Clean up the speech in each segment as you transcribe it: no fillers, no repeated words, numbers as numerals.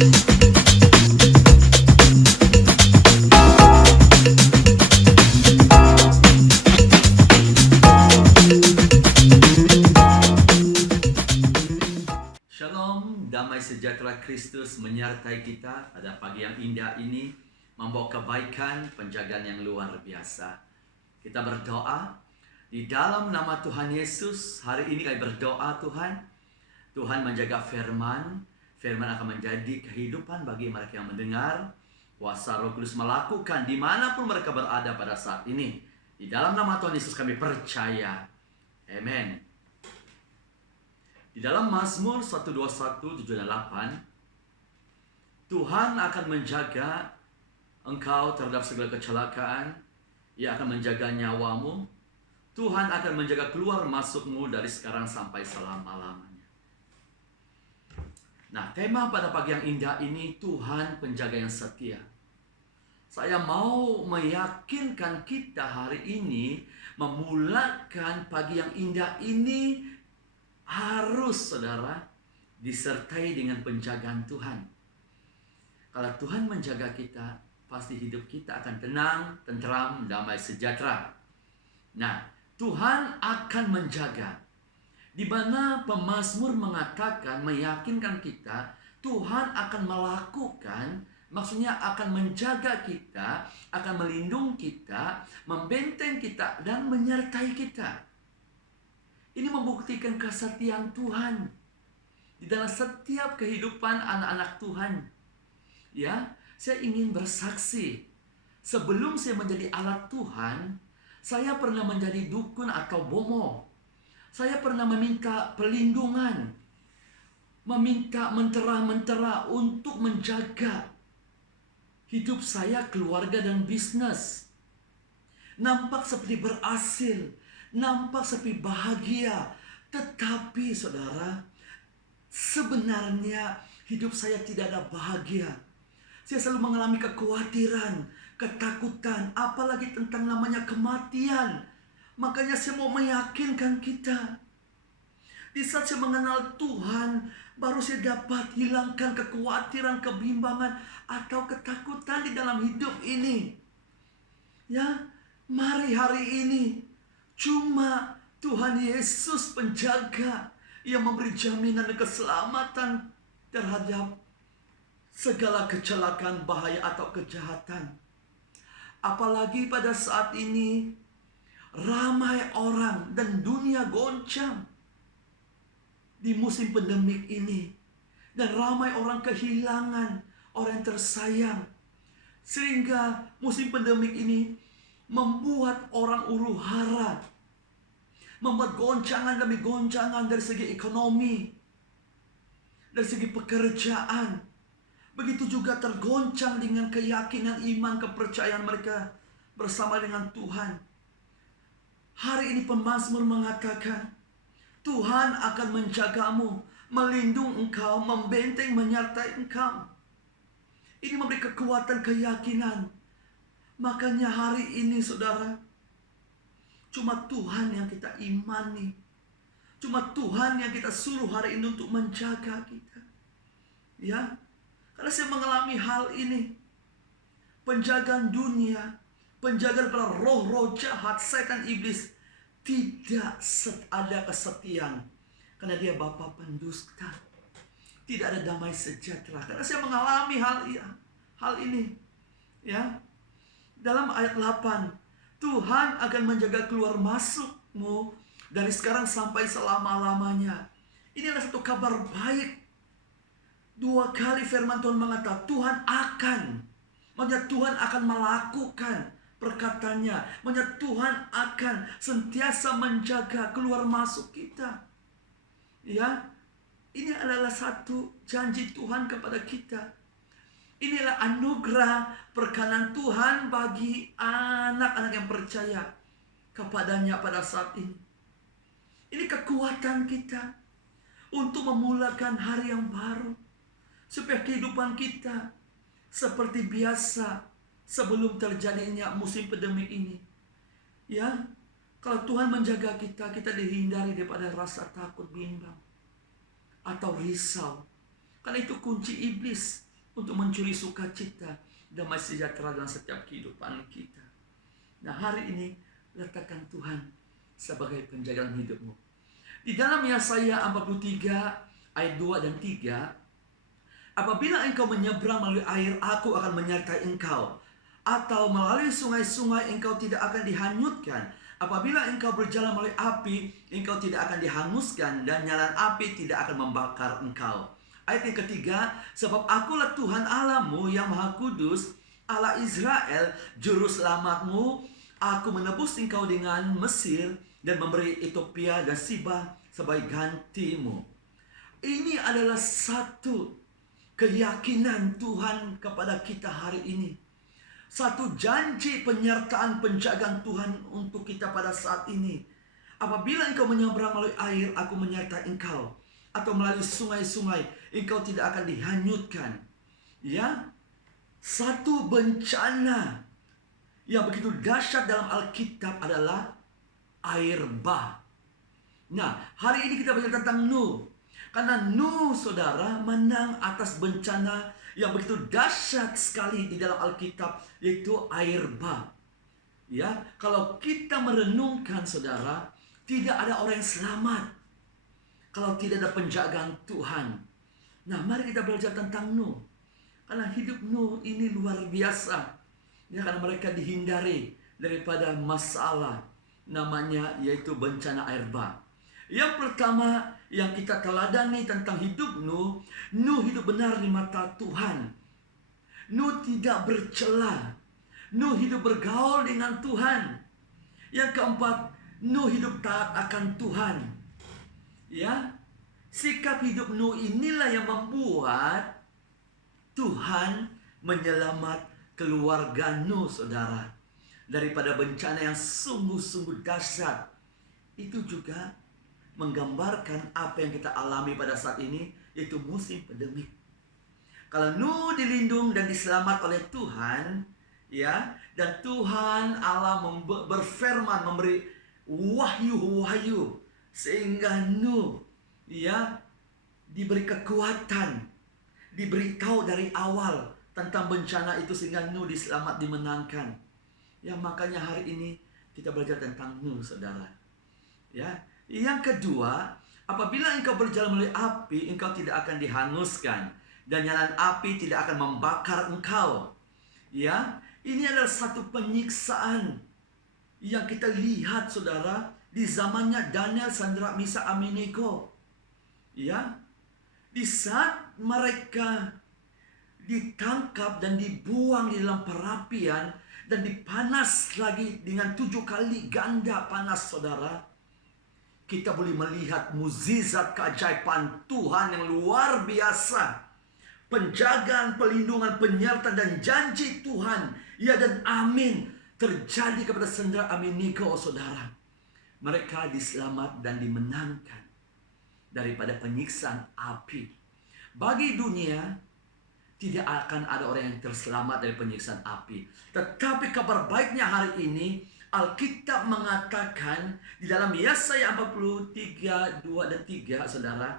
Shalom, damai sejahtera Kristus menyertai kita pada pagi yang indah ini, membawa kebaikan, penjagaan yang luar biasa. Kita berdoa di dalam nama Tuhan Yesus. Hari ini kami berdoa Tuhan menjaga firman akan menjadi kehidupan bagi mereka yang mendengar. Kuasa Roh Kudus melakukan dimanapun mereka berada pada saat ini. Di dalam nama Tuhan Yesus kami percaya. Amen. Di dalam Mazmur 121:7-8, Tuhan akan menjaga engkau terhadap segala kecelakaan. Ia akan menjaga nyawamu. Tuhan akan menjaga keluar masukmu dari sekarang sampai selama-lamanya. Nah, tema pada pagi yang indah ini, Tuhan penjaga yang setia. Saya mau meyakinkan kita hari ini, memulakan pagi yang indah ini harus, saudara, disertai dengan penjagaan Tuhan. Kalau Tuhan menjaga kita, pasti hidup kita akan tenang, tentram, damai sejahtera. Nah, Tuhan akan menjaga. Di mana pemazmur mengatakan, meyakinkan kita, Tuhan akan melakukan, maksudnya akan menjaga kita, akan melindungi kita, membenteng kita, dan menyertai kita. Ini membuktikan kesetiaan Tuhan di dalam setiap kehidupan anak-anak Tuhan. Ya, saya ingin bersaksi. Sebelum saya menjadi alat Tuhan, saya pernah menjadi dukun atau bomo. Saya pernah meminta perlindungan, meminta mentera-mentera untuk menjaga hidup saya, keluarga, dan bisnis. Nampak seperti berhasil, nampak seperti bahagia, tetapi saudara, sebenarnya hidup saya tidak ada bahagia. Saya selalu mengalami kekhawatiran, ketakutan, apalagi tentang namanya kematian. Makanya saya mau meyakinkan kita, di saat saya mengenal Tuhan, baru saya dapat hilangkan kekhawatiran, kebimbangan, atau ketakutan di dalam hidup ini. Ya, mari hari ini cuma Tuhan Yesus penjaga yang memberi jaminan dan keselamatan terhadap segala kecelakaan, bahaya, atau kejahatan. Apalagi pada saat ini ramai orang dan dunia goncang di musim pandemik ini, dan ramai orang kehilangan orang yang tersayang, sehingga musim pandemik ini membuat orang huru-hara, membuat goncangan demi goncangan dari segi ekonomi, dari segi pekerjaan. Begitu juga tergoncang dengan keyakinan, iman, kepercayaan mereka bersama dengan Tuhan. Hari ini pemazmur mengatakan, Tuhan akan menjagamu, melindungi engkau, membenteng, menyertai engkau. Ini memberi kekuatan, keyakinan. Makanya hari ini, saudara, cuma Tuhan yang kita imani. Cuma Tuhan yang kita suruh hari ini untuk menjaga kita. Ya, karena saya mengalami hal ini. Penjagaan dunia, penjagaan para roh-roh jahat, setan, iblis, tidak ada kesetiaan. Karena dia bapa pendusta. Tidak ada damai sejahtera. Karena saya mengalami hal ini. Ya, dalam ayat 8, Tuhan akan menjaga keluar masukmu dari sekarang sampai selama-lamanya. Ini adalah satu kabar baik. 2 kali firman Tuhan mengatakan Tuhan akan. Maksudnya Tuhan akan melakukan perkataannya. Maksudnya Tuhan akan sentiasa menjaga keluar masuk kita. Ya, ini adalah satu janji Tuhan kepada kita. Inilah anugerah perkenan Tuhan bagi anak-anak yang percaya kepadanya pada saat ini. Ini kekuatan kita untuk memulakan hari yang baru, supaya kehidupan kita seperti biasa sebelum terjadinya musim pandemik ini. Ya, kalau Tuhan menjaga kita, kita dihindari daripada rasa takut, bimbang, atau risau. Karena itu kunci iblis. untuk mencuri sukacita, damai sejahtera dalam setiap kehidupan kita. Nah, hari ini letakkan Tuhan sebagai penjaga dalam hidupmu. Di dalam Yesaya 43 ayat 2 dan 3, apabila engkau menyeberang melalui air, aku akan menyertai engkau. Atau melalui sungai-sungai, engkau tidak akan dihanyutkan. Apabila engkau berjalan melalui api, engkau tidak akan dihanguskan, dan nyala api tidak akan membakar engkau. Ayat yang ketiga, sebab akulah Tuhan Allahmu yang Maha Kudus, Allah Israel, juru selamatmu. Aku menebus engkau dengan Mesir dan memberi Ethiopia dan Sibah sebagai gantimu. Ini adalah satu keyakinan Tuhan kepada kita hari ini. Satu janji penyertaan penjagaan Tuhan untuk kita pada saat ini. Apabila engkau menyeberang melalui air, aku menyertai engkau. Atau melalui sungai-sungai, engkau tidak akan dihanyutkan. Ya, satu bencana yang begitu dahsyat dalam Alkitab adalah air bah. Nah, hari ini kita belajar tentang Nuh. Karena Nuh, saudara, menang atas bencana yang begitu dahsyat sekali di dalam Alkitab, yaitu air bah. Ya, kalau kita merenungkan, saudara, tidak ada orang yang selamat kalau tidak ada penjagaan Tuhan. Nah, mari kita belajar tentang Nuh. Karena hidup Nuh ini luar biasa. Ya, karena mereka dihindari daripada masalah namanya yaitu bencana air bah. Yang pertama yang kita teladani tentang hidup Nuh, Nuh hidup benar di mata Tuhan. Nuh tidak bercela. Nuh hidup bergaul dengan Tuhan. Yang keempat, Nuh hidup taat akan Tuhan. Ya, sikap hidup Nuh inilah yang membuat Tuhan menyelamat keluarga Nuh, saudara, daripada bencana yang sungguh-sungguh dahsyat. Itu juga menggambarkan apa yang kita alami pada saat ini, yaitu musim pandemik. Kalau Nuh dilindung dan diselamat oleh Tuhan, ya, dan Tuhan Allah berfirman, memberi wahyu-wahyu, sehingga Nuh, ya, diberi kekuatan, diberitahu dari awal tentang bencana itu sehingga Nuh diselamat, dimenangkan. Ya, makanya hari ini kita belajar tentang Nuh, saudara. Ya, yang kedua, apabila engkau berjalan melalui api, engkau tidak akan dihanguskan, dan nyala api tidak akan membakar engkau. Ya, ini adalah satu penyiksaan yang kita lihat, saudara, di zamannya Daniel, Sadrak, Mesyak, Abednego. Ya, di saat mereka ditangkap dan dibuang di dalam perapian dan dipanas lagi dengan 7 kali ganda panas, saudara, kita boleh melihat mukjizat keajaiban Tuhan yang luar biasa. Penjagaan, pelindungan, penyertaan dan janji Tuhan, ya dan amin, terjadi kepada Sadrak, Abednego, saudara. Mereka diselamat dan dimenangkan daripada penyiksaan api. Bagi dunia, tidak akan ada orang yang terselamat dari penyiksaan api. Tetapi kabar baiknya hari ini, Alkitab mengatakan di dalam Yesaya 43, 2 dan 3, saudara,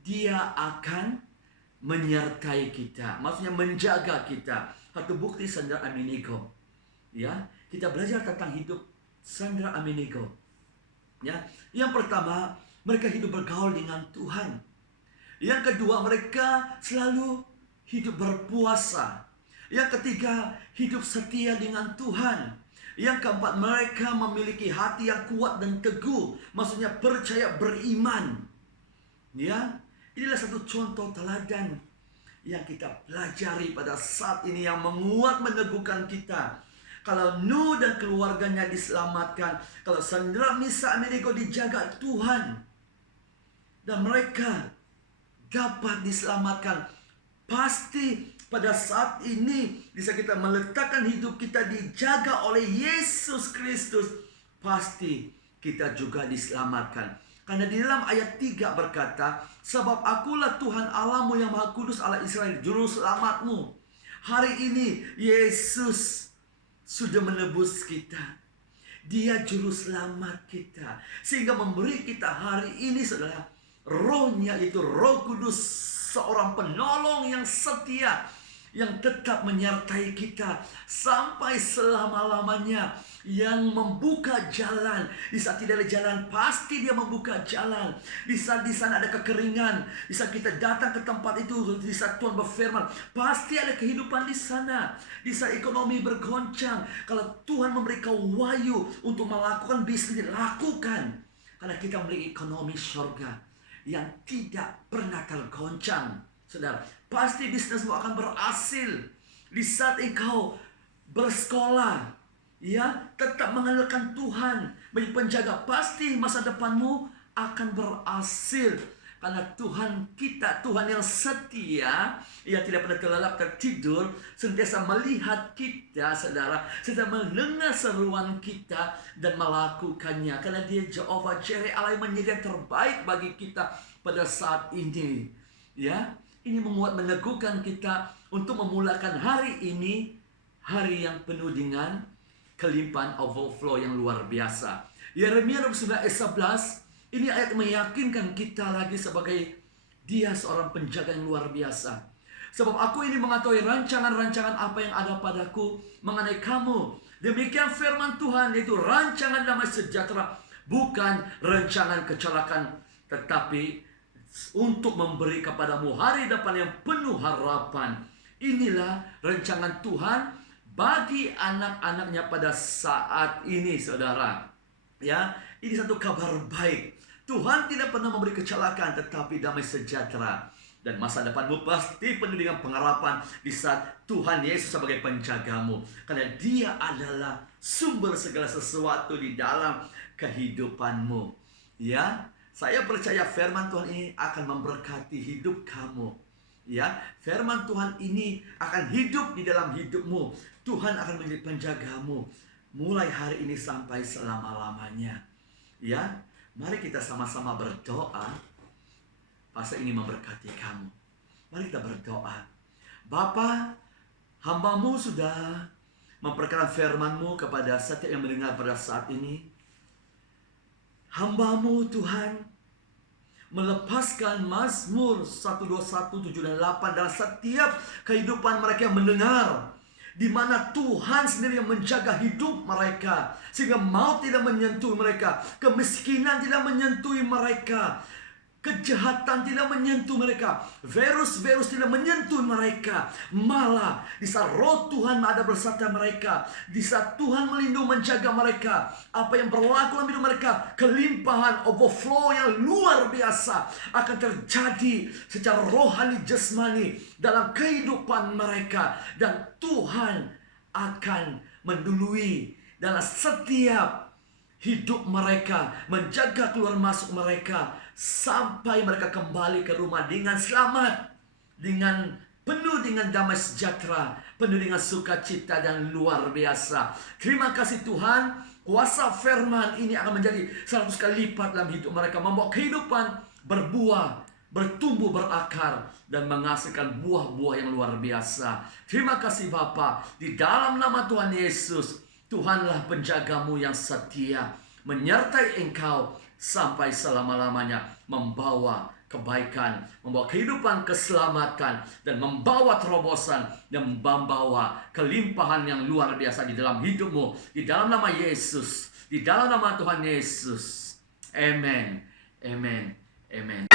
Dia akan menyertai kita. Maksudnya menjaga kita. Satu bukti Sadrak, Abednego. Ya, kita belajar tentang hidup Sadrak, Abednego. Ya, yang pertama, mereka hidup bergaul dengan Tuhan. Yang kedua, mereka selalu hidup berpuasa. Yang ketiga, hidup setia dengan Tuhan. Yang keempat, mereka memiliki hati yang kuat dan teguh. Maksudnya percaya, beriman. Ya, inilah satu contoh teladan yang kita pelajari pada saat ini, yang menguat, meneguhkan kita. Kalau Nuh dan keluarganya diselamatkan, kalau Sadrak, Mesyak, Abednego dijaga Tuhan, dan mereka dapat diselamatkan, pasti pada saat ini bisa kita meletakkan hidup kita dijaga oleh Yesus Kristus, pasti kita juga diselamatkan. Karena di dalam ayat 3 berkata, sebab akulah Tuhan Allahmu yang Maha Kudus, Allah Israel, juru selamatmu. Hari ini Yesus sudah menebus kita. Dia juru selamat kita, sehingga memberi kita hari ini, saudara, rohnya, itu Roh Kudus, seorang penolong yang setia, yang tetap menyertai kita sampai selama-lamanya, yang membuka jalan. Di saat tidak ada jalan, pasti Dia membuka jalan. Di saat di sana ada kekeringan, di saat kita datang ke tempat itu, di saat Tuhan berfirman, pasti ada kehidupan di sana. Di saat ekonomi bergoncang, kalau Tuhan memberi kau wahyu untuk melakukan bisnis, lakukan. Karena kita memiliki ekonomi surga yang tidak pernah tergoncang. Saudara, pasti bisnismu akan berhasil. Di saat engkau bersekolah, ya, tetap mengandalkan Tuhan menjadi penjaga, pasti masa depanmu akan berhasil. Karena Tuhan kita, Tuhan yang setia, Ia tidak pernah terlelap tertidur, sentiasa melihat kita, saudara, sentiasa mendengar seruan kita dan melakukannya. Karena Dia Jehovah Jireh, Allah yang menyediakan terbaik bagi kita pada saat ini. Ya, ini meneguhkan kita untuk memulakan hari ini, hari yang penuh dengan kelimpahan, overflow yang luar biasa. Yeremia 29 ayat 11, ini ayat meyakinkan kita lagi sebagai Dia seorang penjaga yang luar biasa. Sebab aku ini mengetahui rancangan-rancangan apa yang ada padaku mengenai kamu. Demikian firman Tuhan, yaitu rancangan damai sejahtera, bukan rancangan kecelakaan, tetapi untuk memberi kepadamu hari depan yang penuh harapan. Inilah rancangan Tuhan bagi anak-anaknya pada saat ini, saudara. Ya, ini satu kabar baik. Tuhan tidak pernah memberi kecelakaan, tetapi damai sejahtera. Dan masa depanmu pasti penuh dengan pengharapan di saat Tuhan Yesus sebagai penjagamu. Karena Dia adalah sumber segala sesuatu di dalam kehidupanmu. Ya, saya percaya firman Tuhan ini akan memberkati hidup kamu. Ya, firman Tuhan ini akan hidup di dalam hidupmu. Tuhan akan menjadi penjagamu mulai hari ini sampai selama-lamanya. Ya, mari kita sama-sama berdoa. Pasal ini memberkati kamu. Mari kita berdoa. Bapa, hamba-Mu sudah memperkenalkan firman-Mu kepada setiap yang mendengar pada saat ini. Hamba-Mu Tuhan melepaskan Mazmur 121, 7 dan 8 dalam setiap kehidupan mereka yang mendengar, di mana Tuhan sendiri yang menjaga hidup mereka, sehingga maut tidak menyentuh mereka, kemiskinan tidak menyentuh mereka, kejahatan tidak menyentuh mereka, virus-virus tidak menyentuh mereka. Malah di saat roh Tuhan ada bersama mereka, di saat Tuhan melindungi menjaga mereka, apa yang berlaku dalam hidup mereka, kelimpahan, overflow yang luar biasa akan terjadi secara rohani, jasmani dalam kehidupan mereka. Dan Tuhan akan mendului dalam setiap hidup mereka, menjaga keluar masuk mereka, sampai mereka kembali ke rumah dengan selamat, dengan penuh dengan damai sejahtera, penuh dengan sukacita dan luar biasa. Terima kasih Tuhan, kuasa firman ini akan menjadi 100 kali lipat dalam hidup mereka, membawa kehidupan berbuah, bertumbuh, berakar, dan menghasilkan buah-buah yang luar biasa. Terima kasih Bapa, di dalam nama Tuhan Yesus. Tuhanlah penjagamu yang setia, menyertai engkau sampai selama-lamanya, membawa kebaikan, membawa kehidupan, keselamatan, dan membawa terobosan, dan membawa kelimpahan yang luar biasa di dalam hidupmu, di dalam nama Yesus, di dalam nama Tuhan Yesus. Amen, amen, amen.